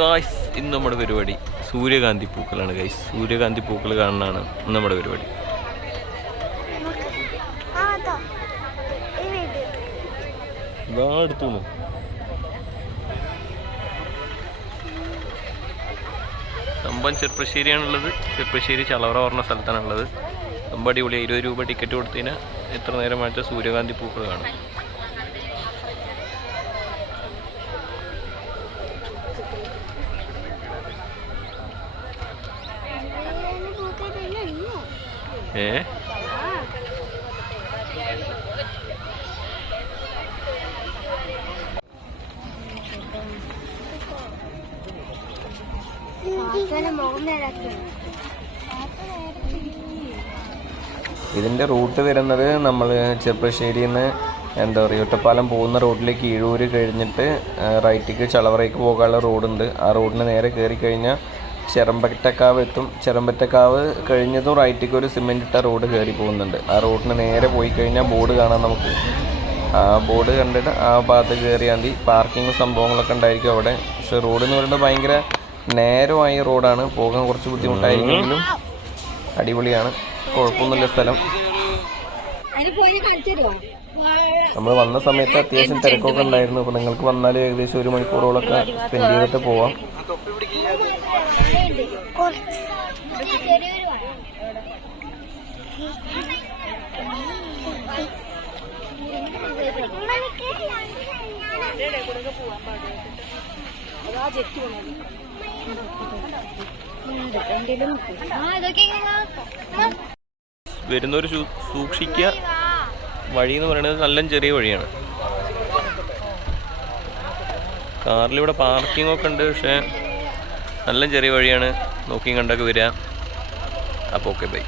Guys ഇന്ന് നമ്മുടെ പരിപാടി സൂര്യകാന്തി പൂക്കളാണ്. ഗൈസ് സൂര്യകാന്തി പൂക്കൾ കാണാനാണ് നമ്മുടെ പരിപാടി. എടുത്തു സംഭവം ചെറുപ്പശ്ശേരിയാണുള്ളത്. ചെറുപ്പശ്ശേരി ചളവറ പറഞ്ഞ സ്ഥലത്താണുള്ളത്. സംഭവം അടിപൊളി. 20 രൂപ ടിക്കറ്റ് കൊടുത്തതിന് എത്ര നേരം വാങ്ങിച്ച സൂര്യകാന്തി പൂക്കൾ കാണും. ഇതിൻ്റെ റൂട്ട് വരുന്നത് നമ്മൾ ചെറുപ്പശ്ശേരിയിൽ നിന്ന് എന്താ പറയുക ഒറ്റപ്പാലം പോകുന്ന റോഡിലേക്ക് കീഴൂര് കഴിഞ്ഞിട്ട് റൈറ്റിക്ക് ചളവറയ്ക്ക് പോകാനുള്ള റോഡുണ്ട്. ആ റോഡിന് നേരെ കയറി കഴിഞ്ഞാൽ ചെറമ്പറ്റക്കാവ് എത്തും. ചെറമ്പറ്റക്കാവ് കഴിഞ്ഞതും റൈറ്റിക്ക് ഒരു സിമെൻ്റ് ഇട്ട റോഡ് കയറി പോകുന്നുണ്ട്. ആ റോഡിന് നേരെ പോയി കഴിഞ്ഞാൽ ബോർഡ് കാണാം നമുക്ക്. ആ ബോർഡ് കണ്ടിട്ട് ആ ഭാഗത്ത് കയറിയാൽ മതി. പാർക്കിങ് സംഭവങ്ങളൊക്കെ ഉണ്ടായിരിക്കും അവിടെ. പക്ഷെ റോഡെന്ന് പറയുന്നത് ഭയങ്കര നേരമായ റോഡാണ്. പോകാൻ കുറച്ച് ബുദ്ധിമുട്ടായിരിക്കുമെങ്കിലും അടിപൊളിയാണ്. കുഴപ്പമൊന്നുമില്ല സ്ഥലം. നമ്മൾ വന്ന സമയത്ത് അത്യാവശ്യം തിരക്കൊക്കെ ഉണ്ടായിരുന്നു. അപ്പോൾ നിങ്ങൾക്ക് വന്നാൽ ഏകദേശം 1 മണിക്കൂറോളൊക്കെ സ്പെൻഡ് ചെയ്തിട്ട് പോവാം. വരുന്നവർ സൂക്ഷിക്കുക. വഴി എന്ന് പറയുന്നത് നല്ല ചെറിയ വഴിയാണ്. കാറിലിവിടെ പാർക്കിംഗ് ഒക്കെ ഉണ്ട്. പക്ഷേ നല്ല ചെറിയ വഴിയാണ്. നോക്കിയും കണ്ടൊക്കെ വരിക. അപ്പോൾ ഓക്കെ ബൈ.